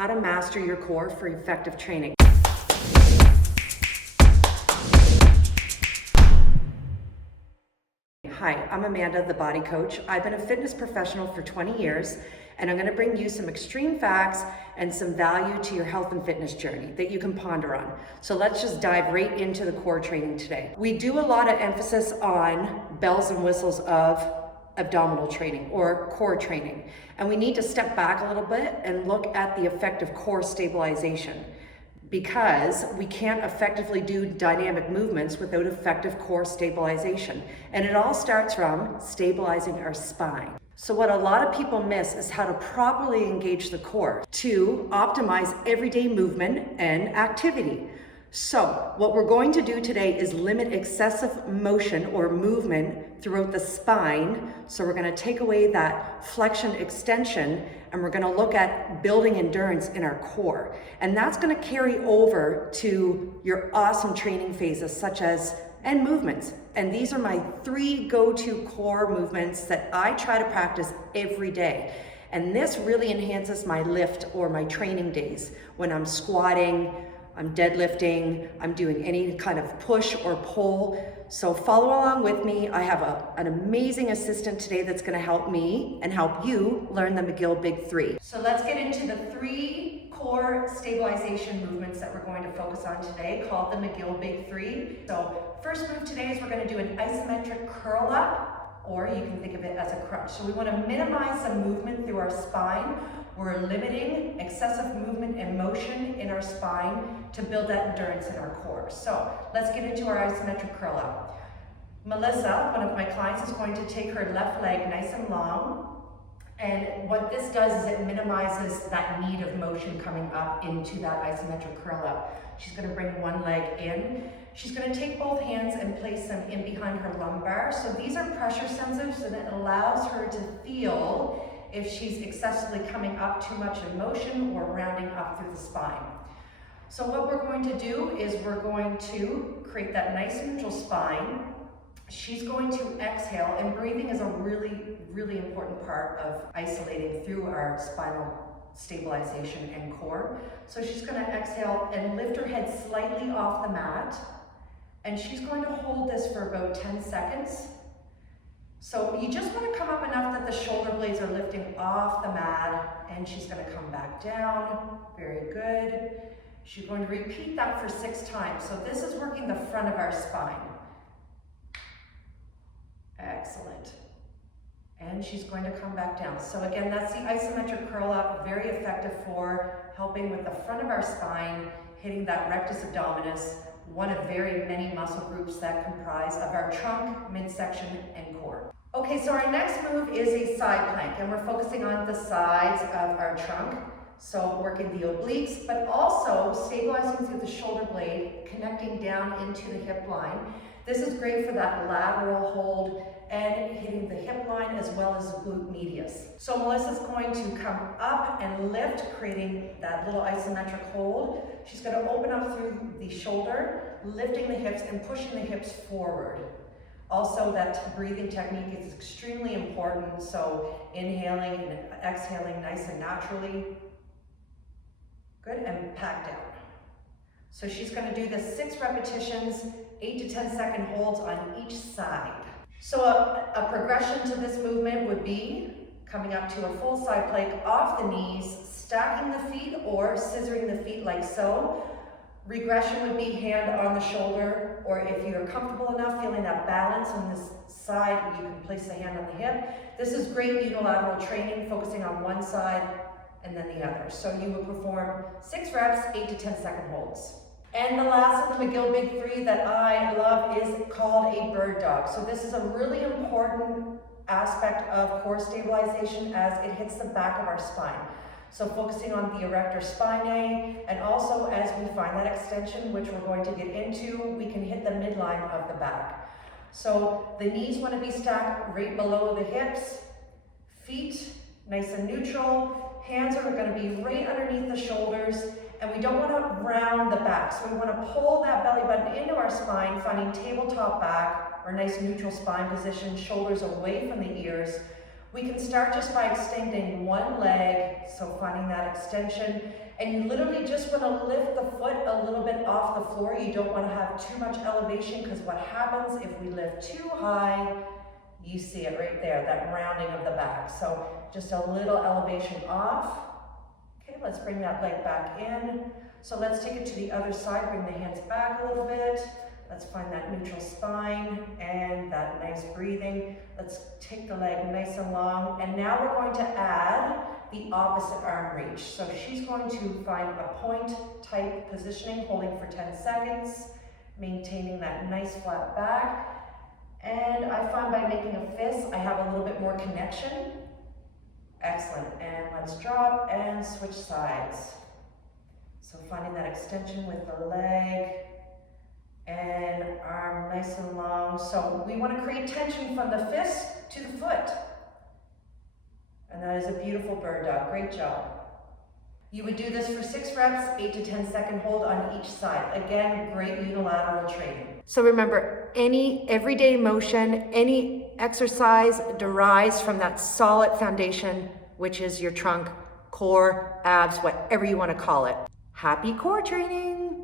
how to master your core for effective training. Hi, I'm Amanda, the body coach. I've been a fitness professional for 20 years, and I'm going to bring you some extreme facts and some value to your health and fitness journey that you can ponder on. So let's just dive right into the core training today. We do a lot of emphasis on bells and whistles of abdominal training or core training, and we need to step back a little bit and look at the effect of core stabilization, because we can't effectively do dynamic movements without effective core stabilization. And it all starts from stabilizing our spine. So what a lot of people miss is how to properly engage the core to optimize everyday movement and activity. So what we're going to do today is limit excessive motion or movement throughout the spine. So we're going to take away that flexion extension, and we're going to look at building endurance in our core. And that's going to carry over to your awesome training phases and movements. And these are my 3 go-to core movements that I try to practice every day. And this really enhances my lift or my training days when I'm squatting, I'm deadlifting, I'm doing any kind of push or pull. So follow along with me. I have an amazing assistant today that's going to help me and help you learn the McGill Big 3. So let's get into the 3 core stabilization movements that we're going to focus on today, called the McGill Big 3. So first move today is we're going to do an isometric curl up, or you can think of it as a crunch. So we want to minimize the movement through our spine. We're limiting excessive movement and motion in our spine to build that endurance in our core. So let's get into our isometric curl up. Melissa, one of my clients, is going to take her left leg nice and long. And what this does is it minimizes that need of motion coming up into that isometric curl up. She's going to bring one leg in. She's going to take both hands and place them in behind her lumbar. So these are pressure sensors, and it allows her to feel if she's excessively coming up too much in motion or rounding up through the spine. So what we're going to do is we're going to create that nice neutral spine. She's going to exhale, and breathing is a really, really important part of isolating through our spinal stabilization and core. So she's going to exhale and lift her head slightly off the mat, and she's going to hold this for about 10 seconds. So you just want to come up enough that the shoulder blades are lifting off the mat, and she's going to come back down. Very good. She's going to repeat that for 6 times. So this is working the front of our spine. Excellent. And she's going to come back down. So again, that's the isometric curl up, very effective for helping with the front of our spine, hitting that rectus abdominis, one of very many muscle groups that comprise of our trunk, midsection, and core. Okay, so our next move is a side plank, and we're focusing on the sides of our trunk. So working the obliques, but also stabilizing through the shoulder blade, connecting down into the hip line. This is great for that lateral hold and hitting the hip line as well as the glute medius. So Melissa's going to come up and lift, creating that little isometric hold. She's going to open up through the shoulder, lifting the hips and pushing the hips forward. Also, that breathing technique is extremely important. So inhaling and exhaling nice and naturally. Good, and back down. So she's going to do this 6 repetitions, 8 to 10 second holds on each side. So a progression to this movement would be coming up to a full side plank off the knees, stacking the feet or scissoring the feet like so. Regression would be hand on the shoulder, or if you're comfortable enough feeling that balance on this side, you can place the hand on the hip. This is great unilateral training, focusing on one side and then the other. So you would perform 6 reps, 8 to 10 second holds. And the last of the McGill Big 3 that I love is called a bird dog. So this is a really important aspect of core stabilization as it hits the back of our spine. So focusing on the erector spinae, and also as we find that extension, which we're going to get into, we can hit the midline of the back. So the knees want to be stacked right below the hips, feet nice and neutral, hands are going to be right underneath the shoulders, and we don't want to round the back. So we want to pull that belly button into our spine, finding tabletop back or nice neutral spine position, shoulders away from the ears. We can start just by extending one leg, so finding that extension, and you literally just want to lift the foot a little bit off the floor. You don't want to have too much elevation, because what happens if we lift too high, you see it right there, that rounding of the back. So just a little elevation off. Okay, let's bring that leg back in. So let's take it to the other side, bring the hands back a little bit. Let's find that neutral spine and that nice breathing. Let's take the leg nice and long. And now we're going to add the opposite arm reach. So she's going to find a point type positioning, holding for 10 seconds, maintaining that nice flat back. And I find by making a fist, I have a little bit more connection. Excellent. And let's drop and switch sides. So finding that extension with the leg and arm nice and long. So we want to create tension from the fist to the foot. And that is a beautiful bird dog. Great job. You would do this for 6 reps, 8 to 10 second hold on each side. Again, great unilateral training. So remember, any everyday motion, any exercise derives from that solid foundation, which is your trunk, core, abs, whatever you want to call it. Happy core training.